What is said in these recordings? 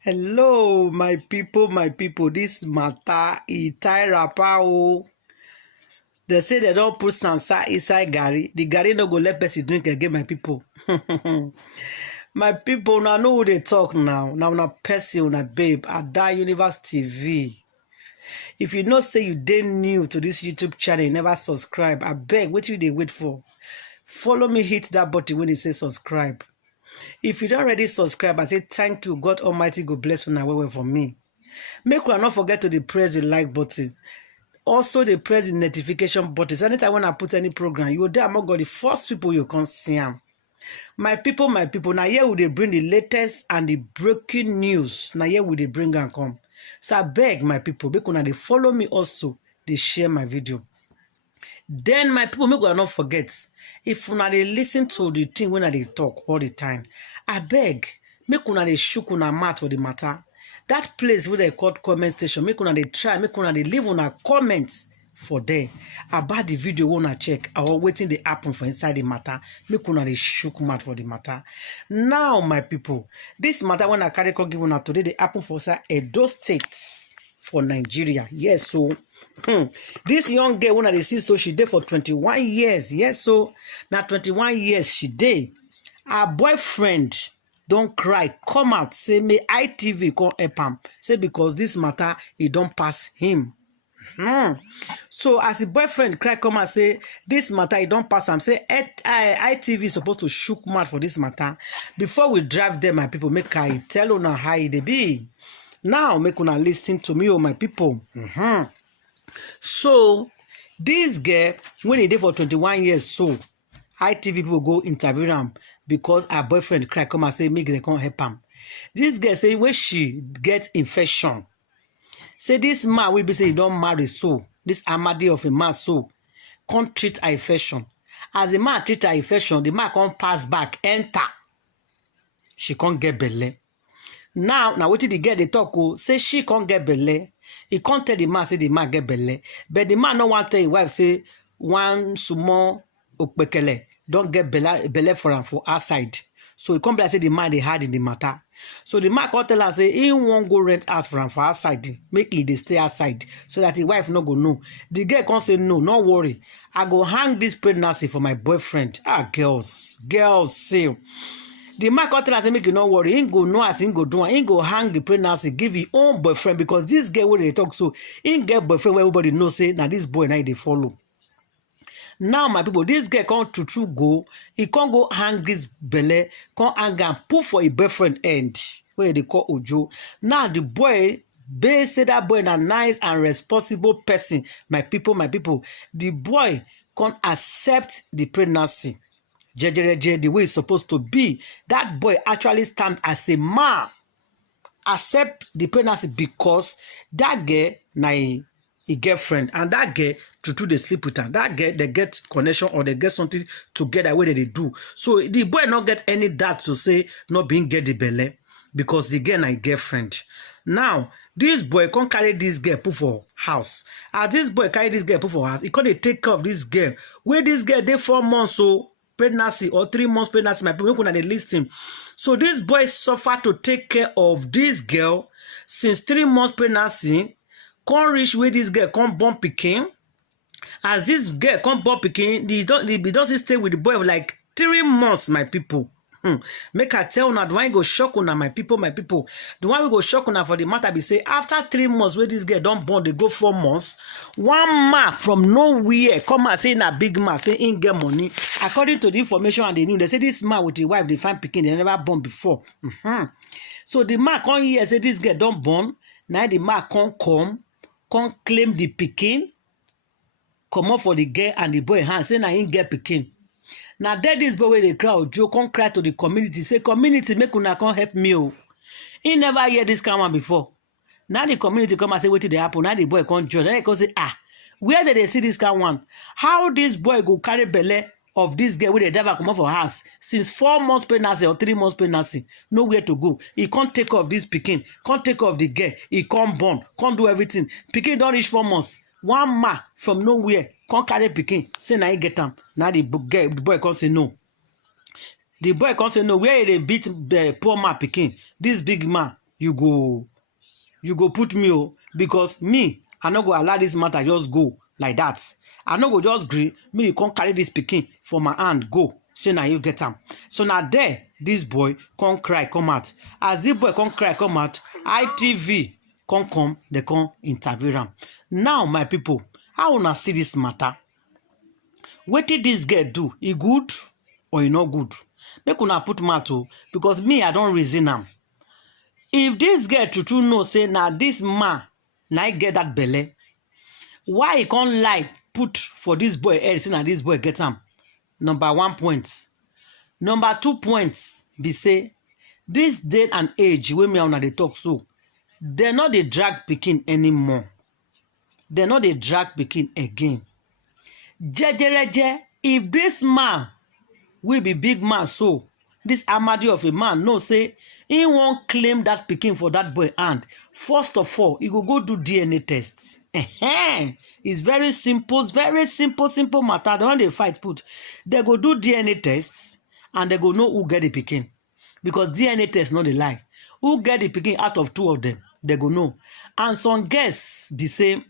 Hello, my people, my people. This matter is tie wrapper. Oh, they say they don't put sansa inside Gary. The Gary no go let person drink again, my people. My people, now know who they talk now. Now, na person, na babe. Ada Universe TV. If you know say you dey new to this YouTube channel, you never subscribe. I beg, what you they wait for? Follow me, hit that button when it says subscribe. If you don't already subscribe, I say thank you. God Almighty go bless you now well for me. Make sure not forget to press the like button. Also, they press the notification button. So anytime when I put any program, you will there among the first people you can see them. My people, now here will they bring the latest and the breaking news. Now here will they bring and come. So I beg my people, because they follow me also, they share my video. Then my people, make sure not forget, if una they listen to the thing when they talk all the time, I beg, make una they shook una mouth for the matter. That place where they call comment station, make una they try, make una they leave una comments for there about the video wanna check or waiting the happen for inside the matter. Make una they shook mouth for the matter. Now, my people, this matter when I carry give una today, they happen for Edo State for Nigeria. Yes, so this young girl when they see so she did for 21 years. Yes, so now 21 years she did. Her boyfriend don't cry, come out, say me ITV come help him. Say because this matter he don't pass him. So as the boyfriend cry, come and say this matter he don't pass him. Say ITV is supposed to shook mad for this matter. Before we drive them, my people, make I tell una how they be. Now make una listen to me, oh my people. So this girl, when he did for 21 years, so ITV people go interview him because her boyfriend cry, come and say make they can't help him. This girl say when she get infection, say this man will be say he don't marry, so this Amadi of a man so can't treat her infection. As the man treat her infection, the man can't pass back, enter. She can't get belly. Now what did the girl they talk? Say she can't get belly. He can't tell the man say the man get belly, but the man no want tell his wife say one sumo opekele don't get belly for him for outside. So he come back say the man they had in the matter. So the man can't tell her say he won't go rent house for him for outside. Make it they stay outside so that the wife no go know. The girl can't say no, no worry. I go hang this pregnancy for my boyfriend. Girls say. The man can't tell us, make you not worry. He go know as he go do. He go hang the pregnancy, give his own boyfriend because this girl where they talk so he get boyfriend where everybody knows say now this boy now they follow. Now my people, this girl can't true go. He can't go hang this belly, can't hang and put for a boyfriend end where they call Ojo. Now the boy. They say that boy is a nice and responsible person. My people, the boy can't accept the pregnancy. The way it's supposed to be. That boy actually stand as a man. Accept the pregnancy because that girl na a girlfriend and that girl to they sleep with her. That girl they get connection or they get something together where they do. So the boy not get any doubt to say not being get the belly because the girl na a girlfriend. Now this boy can't carry this girl put for house. As this boy carry this girl put for house, he can't take care of this girl. Where this girl they 4 months so pregnancy or 3 months pregnancy, my people when they list him. So this boy suffer to take care of this girl since 3 months pregnancy. Can't reach where this girl can't born pikin. As this girl can't born pikin, he doesn't stay with the boy for like 3 months, my people. Make I tell una the one go shock una, my people. The one we go shock una for the matter be say after 3 months where this girl don't born, they go 4 months. One man from nowhere come and say na big man say in get money. According to the information and they knew, they say this man with the wife they find pikin they never born before. So the man come here say this girl don't born. Now the man come claim the pikin, come up for the girl and the boy hand say na him get pikin. Now that this boy where they cry Joe can't cry to the community. Say community make una come help me. Oh. He never hear this kind one before. Now the community come and say what did they happen. Now the boy can't judge. Then they come say where did they see this kind one? How this boy go carry belly of this girl where they never come up for house since 4 months pregnancy or 3 months pregnancy, nowhere to go. He can't take off this pikin, can't take off the girl. He can't born, can't do everything. Pikin don't reach 4 months. One man from nowhere can't carry pikin. Say now he get him. Now the boy can't say no. The boy can't say no. Where they beat the poor man pikin? This big man you go put me o, because me I no go allow this matter just go like that. I no go just gree me you come carry this pikin for my hand go say na you get am. So na there this boy come cry come out. As this boy come cry come out, ITV come they come interview am. Now my people, how una see this matter? Wetin this girl do? E good or e no good? Make una put mouth o, because me I don reason am. If this girl true know say na this man na he get that belle, why he can't lie put for this boy head say na this boy get am? Number 1 point. Number 2 points be say this date and age wey me and una dey talk so, they no dey drag pikin anymore. They no dey drag pikin again. Jejereje, if this man will be big man, so this Amadi of a man know say he won't claim that pikin for that boy hand. First of all, he go do DNA test. It's very simple matter. They want they fight put. They go do DNA tests and they go know who get the pikin. Because DNA test not the lie. Who get the pikin out of 2 of them, they go know. And some guests be say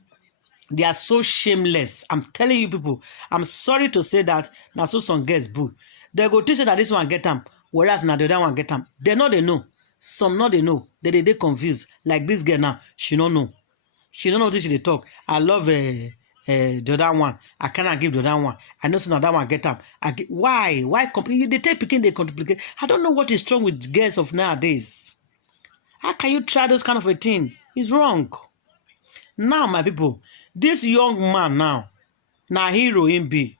they are so shameless. I'm telling you people, I'm sorry to say that now so some guests boo. They go teach you that this one get them, whereas now the other one get them. They know. Some not they know. They confused. Like this girl now, she don't know. She don't know what she talk. I love the other one. I cannot give the other one. I know so now that one get them. Why? Why complicate? They take picking, they complicate. I don't know what is wrong with girls of nowadays. How can you try those kind of a thing? It's wrong. Now, my people, this young man now, hero him be.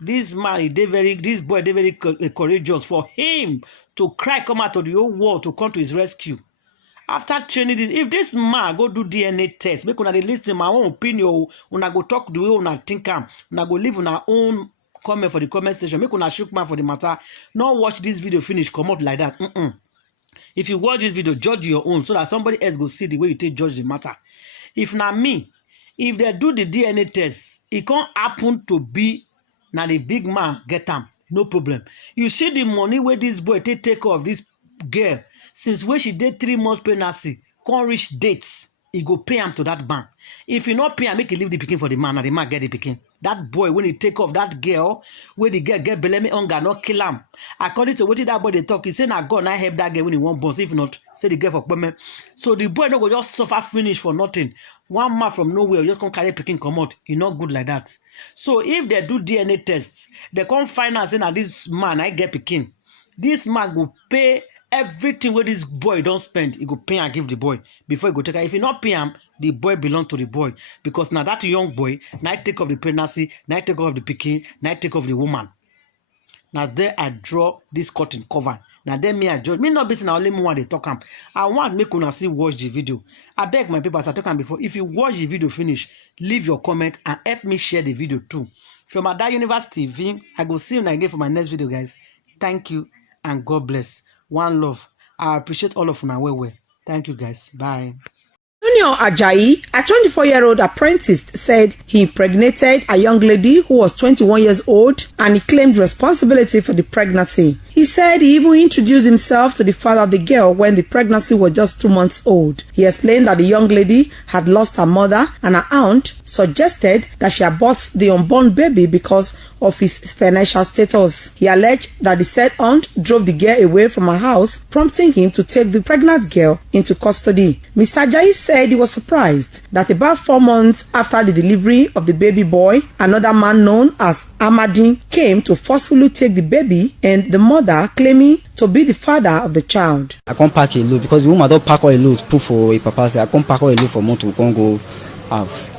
This man, this boy, they very courageous for him to cry, come out of the whole world to come to his rescue. After training this, if this man go do DNA test, make una dey listen my own opinion, una go talk the way una think am, una go leave una own comment for the comment section, make una shook man for the matter. Not watch this video finish, come up like that. If you watch this video, judge your own so that somebody else go see the way you take judge the matter. If na me, if they do the DNA test, it can't happen to be now the big man get them, no problem. You see the money where this boy take care of this girl since when she did 3 months pregnancy, can't reach dates, he go pay him to that bank. If you not pay him, make he leave the pikin for the man, and the man get the pikin. That boy, when he take off that girl, where the girl get belemi hunger, not kill him. According to what that boy they talk, he say na God na help that girl when he want boss. If not, say the girl for payment. So the boy no go just suffer finish for nothing. One man from nowhere just come carry pikin come out. He not good like that. So if they do DNA tests, they come find out say na this man I get pikin. This man go pay everything where this boy don't spend, he go pay and give the boy before he go take her. If he not pay him, the boy belong to the boy. Because now that young boy, now take off the pregnancy, now take off the pikin, now take off the woman. Now there I draw this curtain cover. Now then me I judge. Me not be saying only me want they talk am. I want make una see watch the video. I beg my people as I talk am before. If you watch the video finish, leave your comment and help me share the video too. From Ada Universe TV, I go see you again for my next video, guys. Thank you and God bless. One love. I appreciate all of you well. Thank you guys. Bye. Junior Ajayi, a 24-year-old apprentice, said he impregnated a young lady who was 21 years old and he claimed responsibility for the pregnancy. He said he even introduced himself to the father of the girl when the pregnancy was just 2 months old. He explained that the young lady had lost her mother and her aunt suggested that she aborts the unborn baby because of his financial status. He alleged that the said aunt drove the girl away from her house, prompting him to take the pregnant girl into custody. Mr. Ajayi said he was surprised that about 4 months after the delivery of the baby boy, another man known as Amadi came to forcefully take the baby, and the mother claiming to be the father of the child. I can't pack a load because the woman don't pack all a load, put for a papa. I can't pack all a load for month to go house.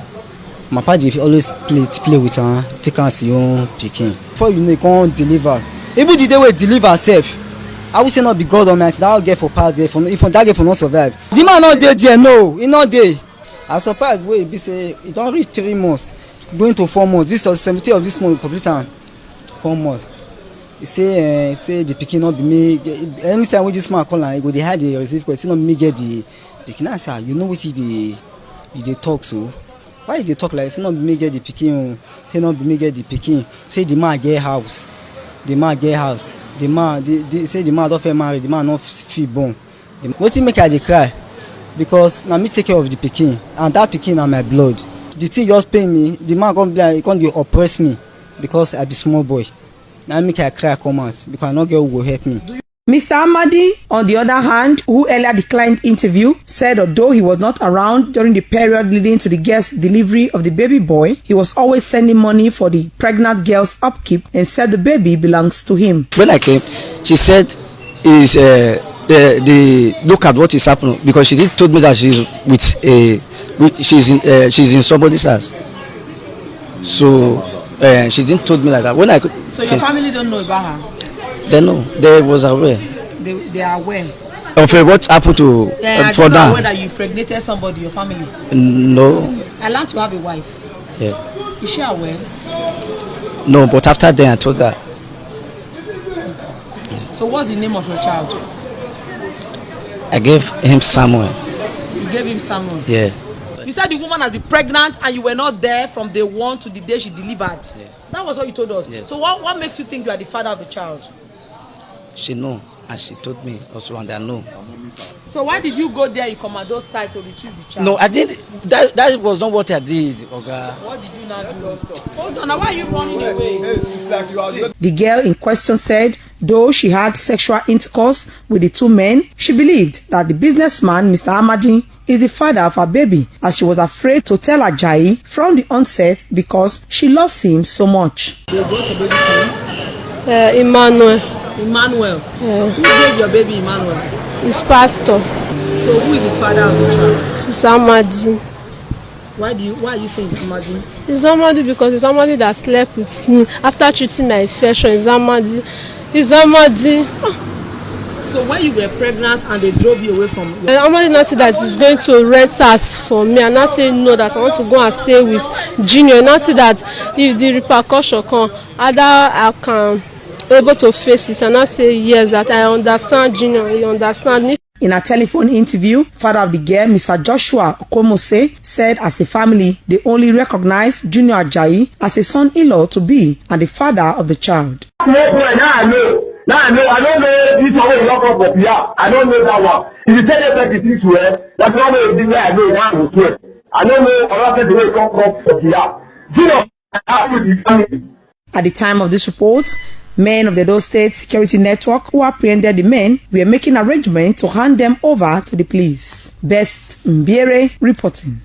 My party always play with her, take her as your own picking. Before you know, you can't deliver. Even the day we deliver herself, I will say not be God Almighty. That will get for pass there. If that get for not survive, the man not there. No, he not there. I surprised where he say it don't reach 3 months, going to 4 months. This was 70 of this month complete 4 months. He say the picking not be me. Anytime when this man call and he go they hide the receive because not me get the picking. I say you know what he they talk so. Why they talk like say not be me get the picking? Say not be me get the picking. Say the man get house. The man get house. The man they say the man don't fit marry. The man not fit born. Wetin make I dey cry? Because na me take care of the pikin, and that pikin na my blood. The thing just pain me. The man come be like, he come dey oppress me because I be small boy. Na make I cry come out because I no get who go help me. Mr. Amadi, on the other hand, who earlier declined interview, said although he was not around during the period leading to the girl's delivery of the baby boy, he was always sending money for the pregnant girl's upkeep and said the baby belongs to him. When I came, she said, look at what is happening, because she did told me that she's in somebody's house. So she didn't told me like that. When I could, so your family don't know about her? They know. They was aware. They are aware. Of what happened to for now. Aware that you impregnated somebody, your family? No. I learned to have a wife. Yeah. Is she aware? No, but after then I told her. So what's the name of your child? I gave him Samuel. You gave him Samuel? Yeah. You said the woman has been pregnant and you were not there from day one to the day she delivered. Yeah. That was what you told us. Yes. So what makes you think you are the father of the child? She know, and she told me also, and I know. So why did you go there in commando style to retrieve the child? No, I didn't. That was not what I did, Oga. What did you not do? Hold on, now why are you running away? The girl in question said, though she had sexual intercourse with the two men, she believed that the businessman, Mr. Amadi, is the father of her baby, as she was afraid to tell Ajayi from the onset because she loves him so much. What's your baby's name? Emmanuel. Emmanuel? Yeah. Who gave your baby Emmanuel? His pastor. So who is the father of the child? It's Amadi. Why are you saying it's Amadi? It's Amadi because it's Amadi that slept with me after treating my infection. It's Amadi. It's Amadi. So when you were pregnant and they drove you away from your... Amadi now said that he's going to rent house for me, and I say no, that I want to go and stay with Junior. And I say that if the repercussion come, either I can able to face it, and I say yes, that I understand Junior, he understand. In a telephone interview, father of the girl, Mr. Joshua Okomose, said as a family, they only recognize Junior Ajayi as a son-in-law to be and the father of the child. Now I don't know this one will lock up here. I don't know that one. If you tell yourself the things well, that's one way the way I know now will swear. I don't know other the way it come up from here. Junior, I will be family. At the time of this report, men of the Edo State Security Network who apprehended the men were making arrangements to hand them over to the police. Best Mbiere reporting.